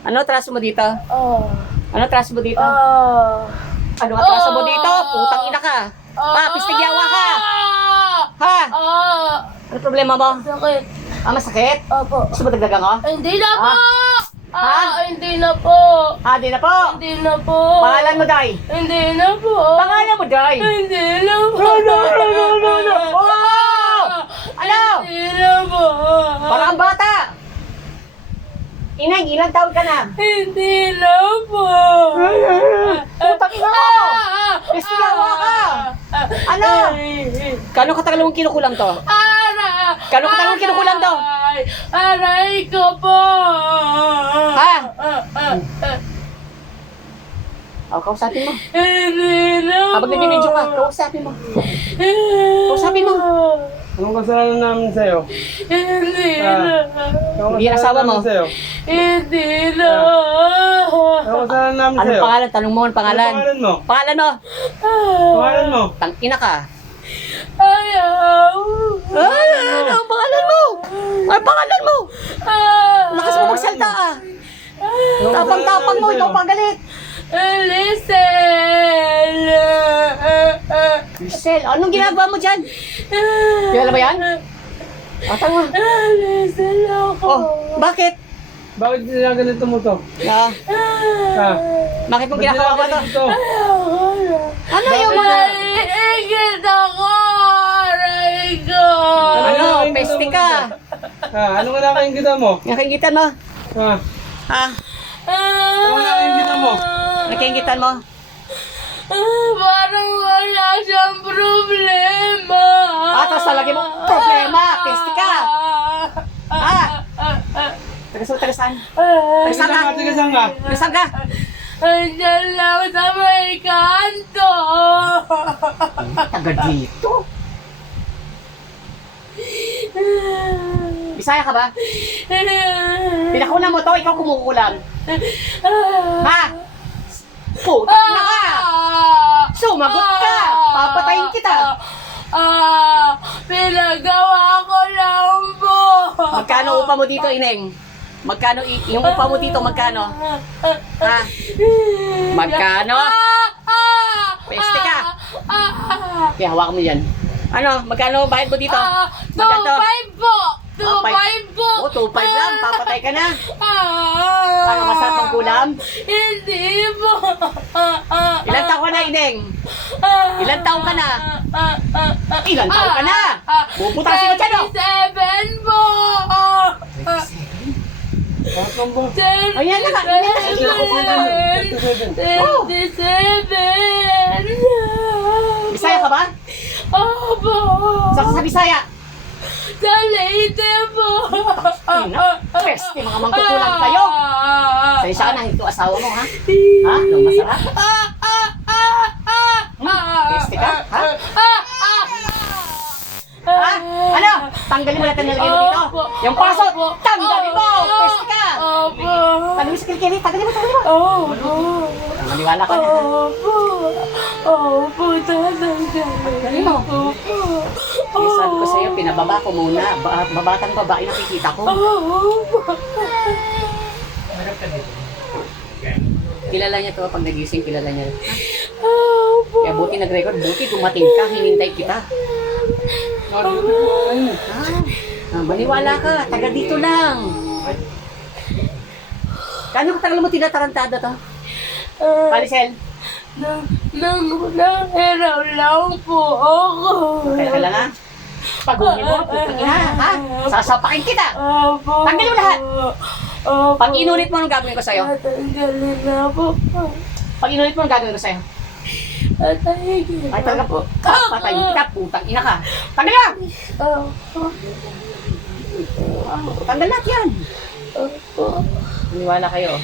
Ano atraso mo dito? Oh. Ano atraso mo dito? Oh. Ano atraso mo dito? Putang ina ka. Pistigyawa ka. Ha? Oh. Ano problema mo? Sakit. Masakit? Opo. Gusto mo dagdagan ko? Hindi na po! Hindi na po! Di na po. Hindi na po! Pangalan mo, Day. Hindi na po! Pangalan mo, Day. Hindi na po! No. Oh! Ano? Hindi na po! Parang bata. Ineng, ilang taon ka na? Hindi na po! Putang ina mo! Pistigyawa ka. Ano? Kano katagal mong kinukulang to? Kano katagal mong kinukulang to? Aray ko po! Ha? Kausapin mo. Hindi na po! Habang nag-video ka, kausapin mo. Kausapin mo. Anong kasalanan namin sa'yo? Hindi na! Hindi yung asawa mo. Sa'yo? Hindi na! Anong kasalanan namin Anong sa'yo? pangalan? Tanong mo ang pangalan. Anong pangalan mo? Pangalan mo? Pangalan mo? Tangina ka. Ayaw! Ano ang pangalan mo? Ano pangalan mo? Lakas mo magsalta ah. Tapang-tapang mo, ikaw pagalit. Listen! Michelle, anong ginagawa mo dyan? Kilala ba yan? Tanga. Listen ako! Oh, bakit? Bakit ginaganito mo to? Ha? Bakit mo ginagawa ba to? Ito. Ano yung mga... Naiingit ako! Aray ko! Ano, peste ka. Ha? Anong nakakaingitan mo? Nakikitan mo? Ha? Ha? Anong nakakaingitan mo? Nakikitan mo? Parang wala siyang problema! Tapos talagay mo, problema, peste ka. Taga-saan? Taga-saan ka? Tigasan ka? Taga-saan ka? Andiyan lang sa may kanto! Taga dito? Bisaya ka ba? Pinakunan mo to, ikaw kumukulam. Ha? Putak na ka! Sumagot ka! Papatayin kita! Pinagawa ko lang po! Magkano upa mo dito, Ineng? Magkano yung upa mo dito, magkano? Ha? Magkano? Peste ka! Kaya hawak mo yan. Ano? Magkano bayad mo dito? 2.5 po! 2.5 po! 2.5 lang, papatay ka na. Ano, masarap ang kulam? Hindi po! Ilang taon ka na, Ineng? Ilang taon ka na? Ilang taon ka na? Puputasin ko dyan, oh! 27 po! Ayan na ka, Ineng! 27! Bisaya ka ba? Opo! Saan sa Bisaya? Sa Leyte po! Peste, mga mangkukulang kayo! Sa'yo ka na, ito asawa mo, ha? Ha? Nung masarap? Peste ka? Ha? Ha? Ano? Tanggalin mo natin nilagay mo dito. Yung paso, tanggalin mo! Peste ka! Opo! Tanggalin mo sa kilikili, tanggalin mo. Opo! Maniwala ka na. Opo! Opo! Tatanggalin mo. Opo! Sabi ko sa'yo, pinababa ko muna. Babatang babae nakikita ko. Opo! Kilala niya to pag nagising, kilala niya. Opo! Kaya buti nag-record, buti dumating ka, hinintay kita. Maniwala ka, taga dito lang. Kano katagal mo tinatarantado to? Palicel? Nanghiraw lang po ako. Kaya lang ha? Pagungin mo, putang ina, ha? Sasapakin kita. Opo. Tanggalin mo lahat. Opo. Pag inulit mo, anong gagawin ko sa'yo? Tatanggalin na po. Pag inulit mo, anong gagawin ko sa'yo? Tatanggalin na Ay, talaga po. Patayin kita, putang ina ka. Tanggalin mo! Opo. Tanggal lahat yan. Opo. Maniwala kayo.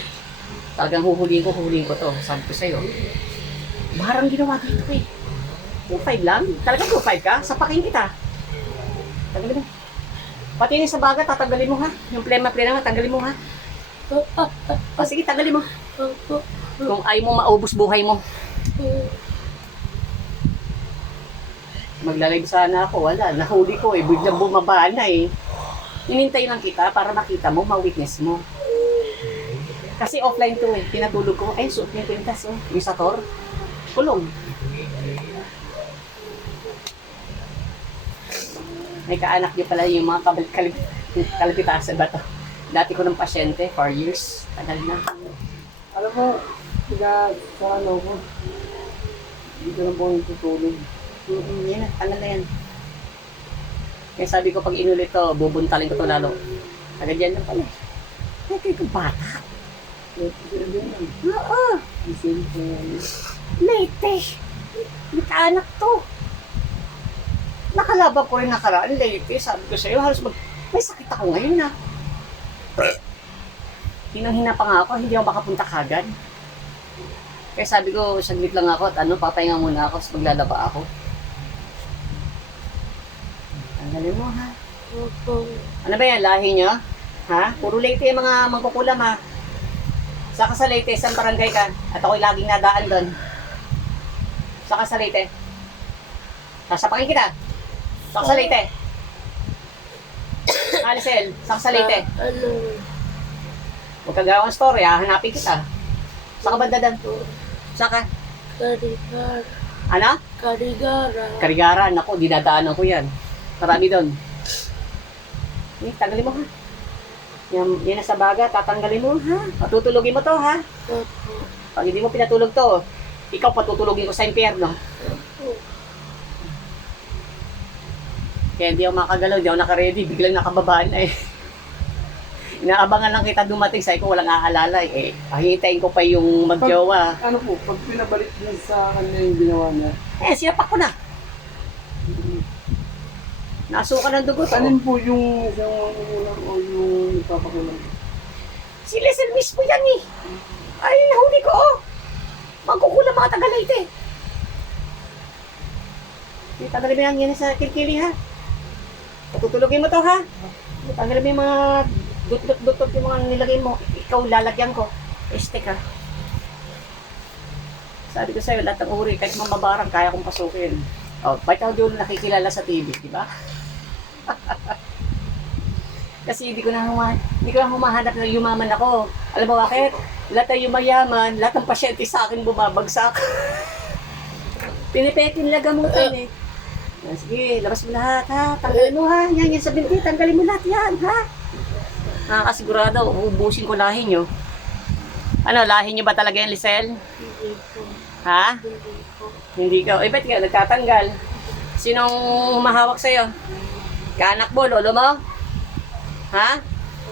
Talagang huhulihin ko to. Sabi ko sa'yo. Barang ginawa dito eh. 2.5 lang? Talagang 2.5 ka? Sapakin kita. Tanggalin mo. Pati yung sa baga, tatanggalin mo ha. Yung plema mo, tanggalin mo ha. Sige, tanggalin mo. Opo. Kung ayaw mo maubos buhay mo. Maglalay sana ako, wala. Nahuli ko eh, biglang bumaba na eh. Hinintay lang kita para makita mo, ma-witness mo. Kasi offline to eh. Pinatulog ko. Ay, suot niya yung pintas oh. Yung sator. Kulong. May kaanak niyo pala yung mga kalapitasan ba to? Dati ko ng pasyente, 4 years. Tagal na. Alam mo, sa ano ko, dito lang po yung tutulog. Yan na, tagal na yan. Kaya sabi ko, pag inulit to, bubuntalin ko to lalo. Agad yan lang pala. Kaya kayo kong bata. Oo. Late. May kaanak to. Nakalabang ko rin nakaraan, late. Sabi ko sa'yo, halos may sakit ako ngayon na. Hinang-hina pa nga ako, hindi ako makapunta kagad. Kaya sabi ko, saglit lang ako at papahinga muna ako, tapos maglalaba ako. Tanggalin mo ha. Opo. Ano ba yan, lahi nyo? Ha? Puro Leyte yung mga mangkukulam ha. Saka sa Leyte, isang barangay ka. At ako'y laging nadaan doon. Saka sa Leyte. Sasapakin kita. Saka sa Leyte. Alisel, saka sa Leyte. Ano? Huwag ka gawang story ha, hanapin kita. Saka bandadan. Saka, Karigara. ano? Karigara. Karigara, naku, dinadaanan ko yan. Marami doon. Tanggalin mo ha. Yan nasa baga, tatanggalin mo ha. Patutulogin mo to ha. Opo. Pag hindi mo pinatulog to, ikaw patutulogin ko sa impyerno. Kaya hindi ako makagalaw, hindi ako naka-ready, biglang nakababaan na eh. Inaabangan lang kita dumating, sabi ko walang aalala eh. Hintayin ko pa yung magjowa. Ano po, pag pinabalik niya sa kanya yung ginawa niya, Sinapak ko na. Nasuka ng dugo to. alin po yung isang ulam o yung ipapakulam? Si Lesel mismo yan eh. Ay, nahuli ko oh. Magkukulang mga Tagalite. Tagalin mo yan sa kilkili ha. Patutulogin mo to ha. Tagalin mo yung mga dut-dut-dut yung mga nilagay mo. Ikaw lalagyan ko. Estek ha. Sabi ko sa'yo, lahat ng uri, kahit mamabarang, kaya kong pasukin. Oh, ba't ako di nakikilala sa TV, di ba? Kasi hindi ko na humahanap na yumaman ako. Alam mo bakit? Lahat ng yumayaman, lahat ng pasyente sa akin bumabagsak. Pinipetin lang gamutan eh. Sige, labas mo lahat ha. Tanggalin mo ha. Yan sa binti, tanggalin mo lahat yan ha. Nakakasigurado, ubusin ko lahi nyo. Ano, lahi nyo ba talaga yan, Lisel? Hindi po. Ha? Hindi po. Hindi ka. Eh, ba't ka nagtatanggal? Sinong humahawak sa'yo? Kaanak mo, lolo mo? Ha?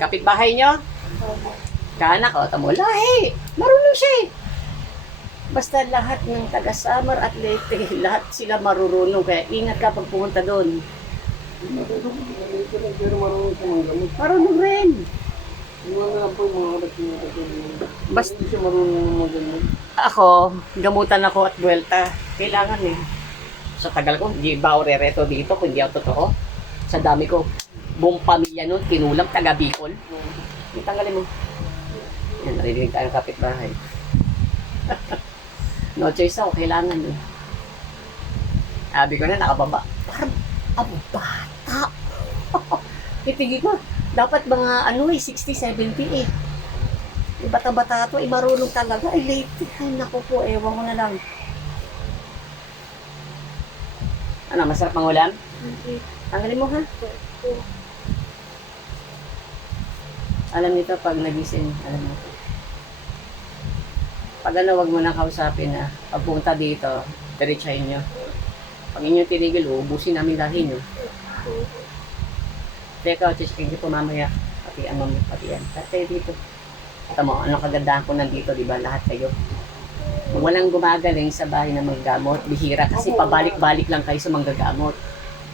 Kapitbahay nyo? Kaanak, o, tamo. Lahi! Marunong siya eh. Basta lahat ng taga-Samar at Leyte, lahat sila marurunong. Kaya ingat ka pag pumunta doon. Pero marunong siya mga gamot. Marunong rin. Yung mga lang po yung mga oras yung natutulog. Basta Hindi siya marunong mga gamot. ako, gamutan ako at buwelta. Kailangan eh. Sa tagal ko, hindi ba ako rereto dito kung hindi ako totoo? Sa dami ko, buong pamilya nun, kinulam, taga Bicol. Tanggalin mo. Yan, narinig tayong kapitbahay. No choice ako, kailangan eh. Sabi ko na, nakababa. Parang, bata. Itigil ko, dapat mga 60, 70 eh. Yung bata-bata to, marunong talaga. Ay, late. Ay, naku po, ewan ko na lang. Ano, masarap ang ulam? Hindi Tanggalin mo ha. po. Alam nito pag nagising, alam mo. Pag wag mo nang kausapin na pagpunta dito, diretsahin nyo. Pag inyong tinigil, ubusin namin lahi nyo. Teka, checkin nyo po mamaya. Pati ang mami, pati yan. Kasi dito. Ito mo, anong kagandahan ko nandito, di ba? Lahat kayo. Kung walang gumagaling sa bahay na manggamot, bihira kasi pabalik-balik lang kayo sa manggagamot.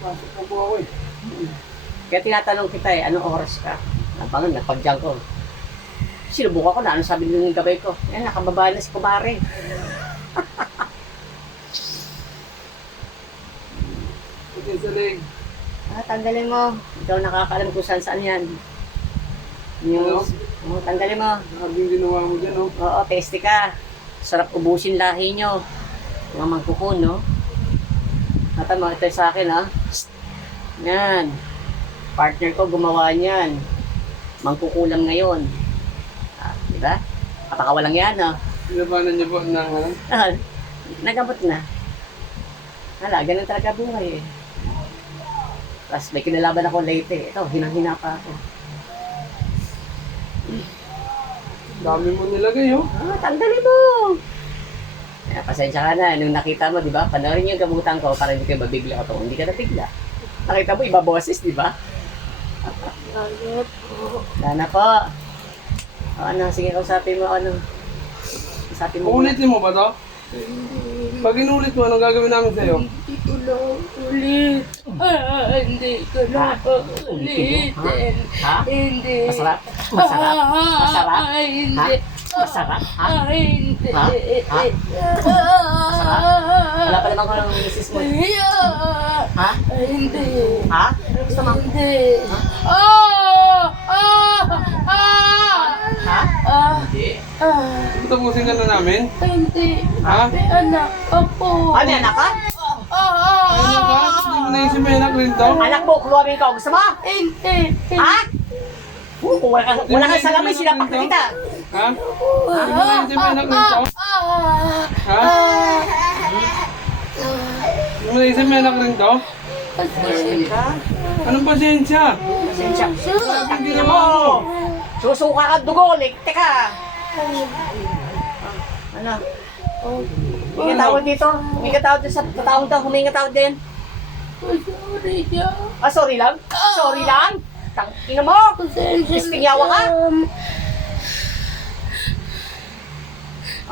Pasok na po ako eh. Kaya tinatanong kita eh, anong oras ka? Napangan, nagpagyang ko. Sinubukan ko na, ano sabi nyo ng gabay ko? Yan, nakababa na si kumare. Pati sa leg. Tanggalin mo. Ikaw nakakaalam kung saan yan. Ano? Tanggalin mo. Sabi yung ginawa mo dyan, oh. Oo, peste ka. Sarap ubusin lahi nyo. Mga magkukun, no? Nata mo, ito sa akin, ha? Yan. Partner ko gumawa niyan. Mangkukulam ngayon. Di ba? Napakawalang yan, no? Pinabanan niyo po ng ano? Ah, nagamot na. Hala, ganun talaga buhay eh. Tapos may kinalaban ako late eh. Ito, hinang-hina pa ako. Dami mo nilagay, oh. Ah, tanggalin mo! Kaya pasensya ka na, nung nakita mo, di ba? Panoorin yung gamutan ko para hindi ka mabigla ko. Hindi ka nabigla. Nakita mo, iba boses, di ba? Salamat po. Sana po. O, ano, sige, kausapin mo, ano. Kausapin mo. Uulitin mo ba to? Hindi. Pag inulit mo, anong gagawin namin sa'yo? Hindi ko na ulit. Hindi ko na ulitin. Ha? Hindi. Masarap? Masarap? Masarap? Hindi. Masarap? Ha? Hindi. Ha? Ha? Masarap? Wala pa naman ko ng misis mo. Ha? Hindi. Ha? Gusto mo? Hindi. Ha? Hindi. Tapusin ka na namin? Hindi. Ha? May anak ako. Ano, anak ka? Ano ba? Hindi mo naisip may anak rin to? Anak mo, kluwamin ka. Gusto mo? Hindi. Ha? Kung wala kang salamin, sinapak na kita. Ha? Hindi mo naisip may anak rin to? Ha? Hindi mo naisip may anak rin to? Pasensya. Anong pasensya? Pasensya. Tangina mo. Susuka ka dugo, likte ka. Ano? Humingi ka tawad dito. Humingi ka tawad sa taong to. Humingi ka tawad din. Sorry niya. Ah, sorry lang? Sorry lang? Tangina mo. Pasensya Istingyawa ka?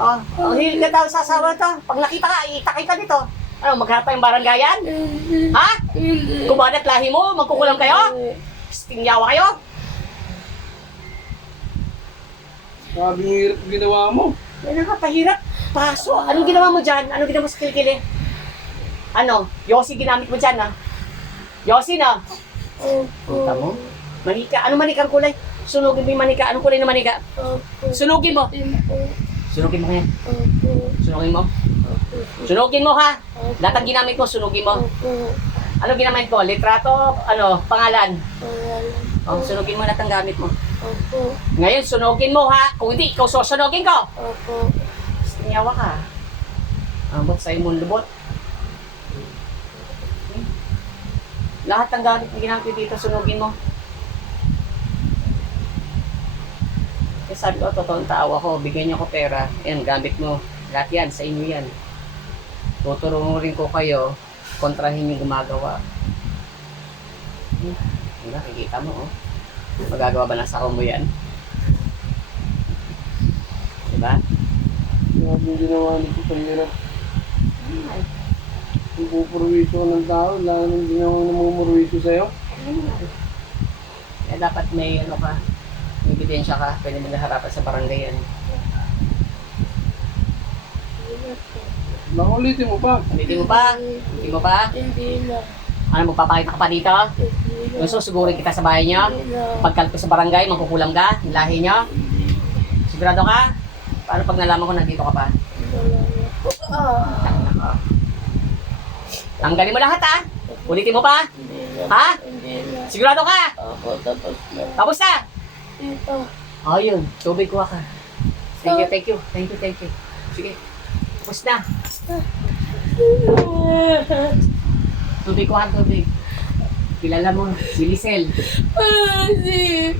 Oh, humingi ka tawad sa asawa to. Pag nakita ka, itakay ka dito. Ano, maghanap tayong baranggayan? Hindi. Ha? Hindi. Kumadat lahi mo? Magkukulam kayo? Istingyawa kayo? Sabi ng hirap ginawa mo. Yan nakapahirap. Paso. Anong ginawa mo dyan? Anong ginawa mo sa kilikili? Ano? Yossi ginamit mo dyan, ha? Yossi na. Punta mo? Manika. Anong manikang kulay? Sunugin mo yung manika. Anong kulay na manika? Sunugin mo. Sunugin mo kaya. Sunugin mo. Sunugin mo, ha? Lahat ang ginamit mo, sunugin mo. Ano ginamit mo? Litrato? Ano? Pangalan? Oh, sunugin mo lahat ang gamit mo. Ngayon, sunugin mo, ha? Kung hindi, ikaw susunugin ko. Sinyawa ka. Ambot sa'yo mong lubot. Lahat ng gamit na ginamit dito, sunugin mo. Kaya sabi ko, totoong tao ako, bigyan niyo ako pera. Yan, gamit mo. Lahat yan, sa inyo yan. Tutulungan rin ko kayo, kontrahin yung gumagawa. Nakikita mo, oh. Magagawa ba ng sako mo yan? Diba? Sabi yung ginawa nito sa hirap. Kung pupurwisyo ka ng tao, lalo nang ginawa ng mga murwisyo sa'yo. Kaya dapat may ano ka, may ebidensya ka, pwede mo harapan sa barangay yan. Nakulitin mo pa. Hindi mo pa? Hindi mo pa? Hindi na. Ano, magpapakita ka pa dito? Hindi na. Gusto sigurin kita sa bahay niyo? Hindi na. Pagkalpo sa barangay, magkukulam ka? Yung lahi niyo? Sigurado ka? Paano pag nalaman ko nandito ka pa? Tangina ka. Tanggalin mo lahat, ha? Ulitin mo pa? Hindi na. Ha? Hindi na. Sigurado ka? Ako tapos na. Tapos na? Dito. Ayun, tubig kuha ka. Thank you, thank you. Thank you, thank you. Sige. Tapos na. Tubig kuha, tubig. Kilala mo, si Lisel. Si.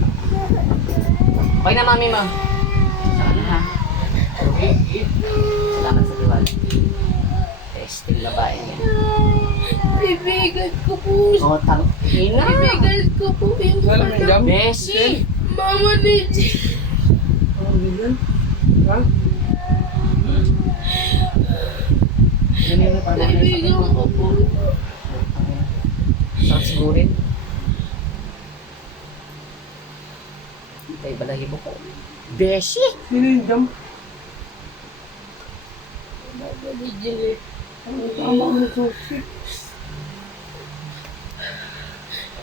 Okay na, mami mo. Sana ha. Salamat sa tiwala. Testing babae niya. Ibigan ko po. O, ina. Ibigan ko po yung Alam mo yung jam? Beshi. mama ni Jim. Ano yun? Ha? Ibigan ko po. Sarap sigurin. Tay balahibo ko. Beshi. Sino yung jam? Mama ni Jim. Tama mo na susi.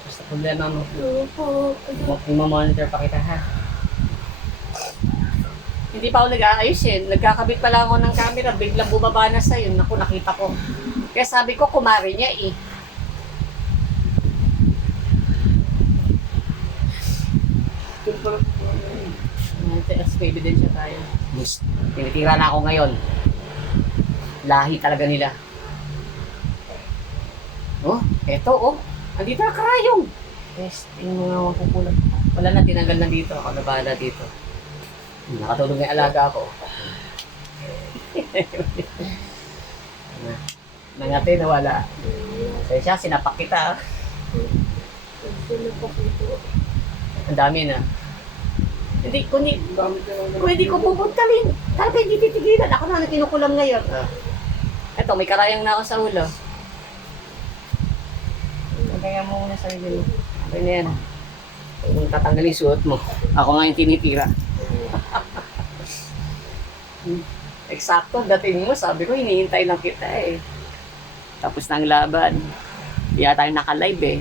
Basta problema mo. Opo. Imamonitor pa kita, ha? Hindi pa ako nag-aayusin. Nagkakabit pa lang ako ng camera. Biglang bumaba na sa'yo. Naku, nakita ko. Kaya sabi ko, kumari niya eh. test ebidensya tayo. Tinitira na ako ngayon. Lahi talaga nila. Oh, eto oh. Andito na karayong. Testing mga makukulat. Wala na, tinanggal na dito. Ako na bahala dito. Nakatulog na yung alaga ko. Nangati na wala. Kaya siya, sinapak kita. Ang dami na. Hindi, kung hindi ko pupuntalin. Talaga hindi titigilan. Ako na kinukulam ngayon. Eto, may karayang na ako sa ulo. Kaya mo muna sa sarili mo. Okay na yan. Kung tatanggalin suot mo, ako nga yung tinitira. Eksakto, dating mo, sabi ko, hinihintay lang kita eh. Tapos na ang laban. Hindi tayo naka-live eh.